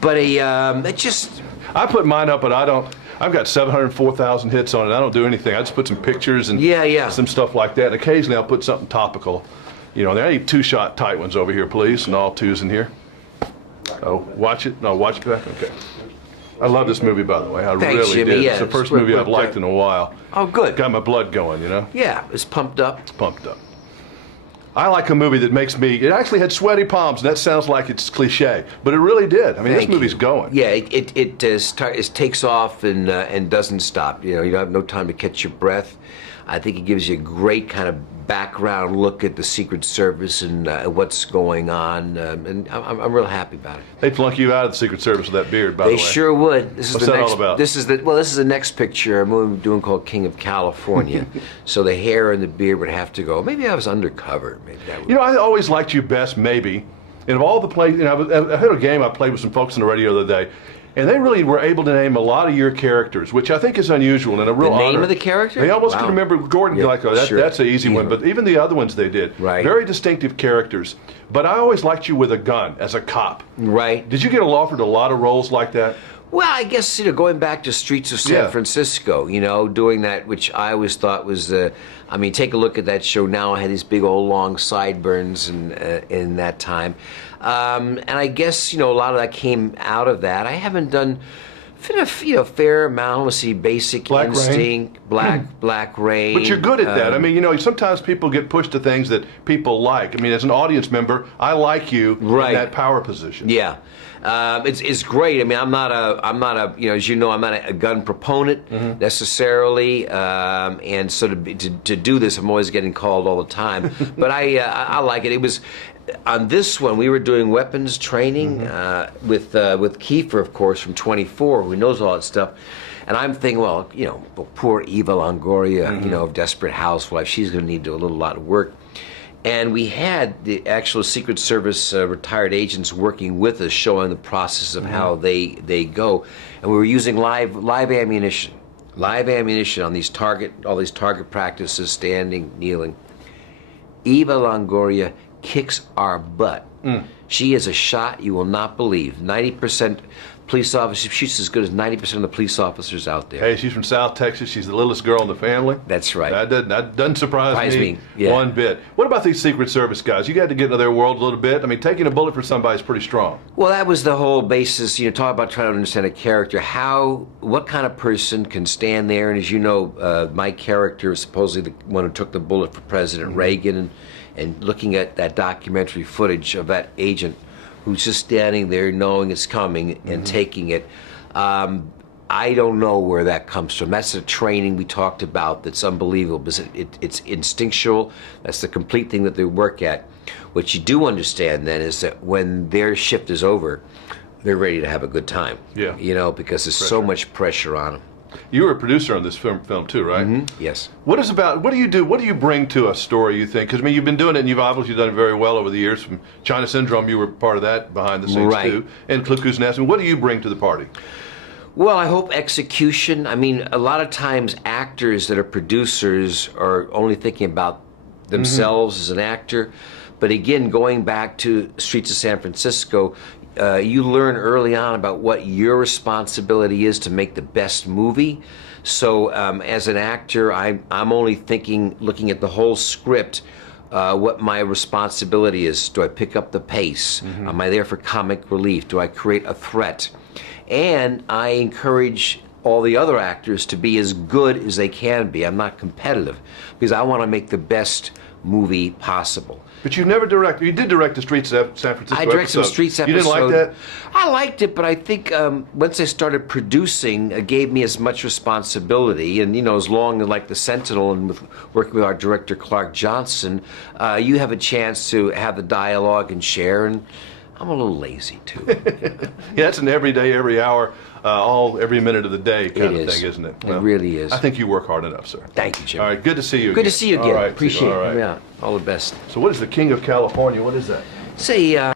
But it just. I put mine up, but I don't. I've got 704,000 hits on it. I don't do anything. I just put some pictures and some stuff like that. And occasionally I'll put something topical. You know, I need 2-shot tight ones over here, please, and all 2s in here. Oh, watch it. No, watch it back. Okay. I love this movie, by the way. I Thanks, really Jimmy. did. Yeah, it's the first movie I've liked in a while. Oh, good. Got my blood going, you know? Yeah, it's pumped up. It's pumped up. I like a movie that makes me, it actually had sweaty palms, and that sounds like it's cliche, but it really did. I mean, this movie's going. Yeah, it takes off and doesn't stop. You know, you don't have no time to catch your breath. I think it gives you a great kind of background look at the Secret Service and what's going on, and I'm real happy about it. They'd flunk you out of the Secret Service with that beard, by the way. They sure would. This is What's the that next, all about? This is the next picture, a movie I'm doing called King of California. So the hair and the beard would have to go. Maybe I was undercover. Maybe that would. You know, I always liked you best, maybe. And of all the plays, you know, I had a game I played with some folks on the radio the other day, and they really were able to name a lot of your characters, which I think is unusual and a real honor. The name of the character? They almost could remember Gordon. Yeah, like, oh, that's an easy one. But even the other ones they did. Right. Very distinctive characters. But I always liked you with a gun as a cop. Right. Did you get offered a lot of roles like that? Well, I guess, you know, going back to Streets of San Francisco, you know, doing that, which I always thought was, I mean, take a look at that show now. I had these big old long sideburns in that time. And I guess, you know, a lot of that came out of that. I haven't done, you know, fair amount. Let's see, Basic Instinct, Black Rain. But you're good at that. I mean, you know, sometimes people get pushed to things that people like. I mean, as an audience member, I like you in that power position. Yeah. It's great. I mean, I'm not a you know, as you know, I'm not a gun proponent necessarily, and so to do this, I'm always getting called all the time. But I like it. It was on this one we were doing weapons training with Kiefer, of course, from 24, who knows all that stuff. And I'm thinking, well, you know, poor Eva Longoria, you know, of Desperate Housewife, she's going to need to do a lot of work. And we had the actual Secret Service retired agents working with us, showing the process of how they go. And we were using live ammunition on all these target practices, standing, kneeling. Eva Longoria kicks our butt. She is a shot you will not believe. 90% police officers, she's as good as 90% of the police officers out there. Hey, she's from South Texas. She's the littlest girl in the family. That's right. That doesn't surprise me yeah. one bit. What about these Secret Service guys? You got to get into their world a little bit. I mean, taking a bullet for somebody is pretty strong. Well, that was the whole basis, you know, talk about trying to understand a character. What kind of person can stand there? And as you know, my character is supposedly the one who took the bullet for President Reagan, and looking at that documentary footage of that agent who's just standing there knowing it's coming and taking it. I don't know where that comes from. That's the training we talked about that's unbelievable because it's instinctual. That's the complete thing that they work at. What you do understand then is that when their shift is over, they're ready to have a good time. Yeah. You know, because there's so much pressure on them. You were a producer on this film too, right? Yes. What do you do? What do you bring to a story, you think? Because I mean, you've been doing it, and you've obviously done it very well over the years. From China Syndrome, you were part of that behind the scenes too. And Cuckoo's Nest. What do you bring to the party? Well, I hope execution. I mean, a lot of times actors that are producers are only thinking about themselves as an actor. But again, going back to Streets of San Francisco, you learn early on about what your responsibility is to make the best movie. So as an actor, I'm only looking at the whole script, what my responsibility is. Do I pick up the pace? Am I there for comic relief? Do I create a threat? And I encourage all the other actors to be as good as they can be. I'm not competitive because I want to make the best movie possible. But you never directed. You did direct the Streets of San Francisco. I directed some Streets episode. You didn't like that? I liked it, but I think once I started producing, it gave me as much responsibility. And you know, as long as like the Sentinel and working with our director Clark Johnson, you have a chance to have the dialogue and share. And I'm a little lazy too. Yeah, it's an every day, every hour, every minute of the day kind of thing, isn't it? Well, it really is. I think you work hard enough, sir. Thank you, Jim. All right, good to see you again. Good to see you again. All right, Appreciate it. all right. Yeah, all the best. So what is the King of California? What is that? Say,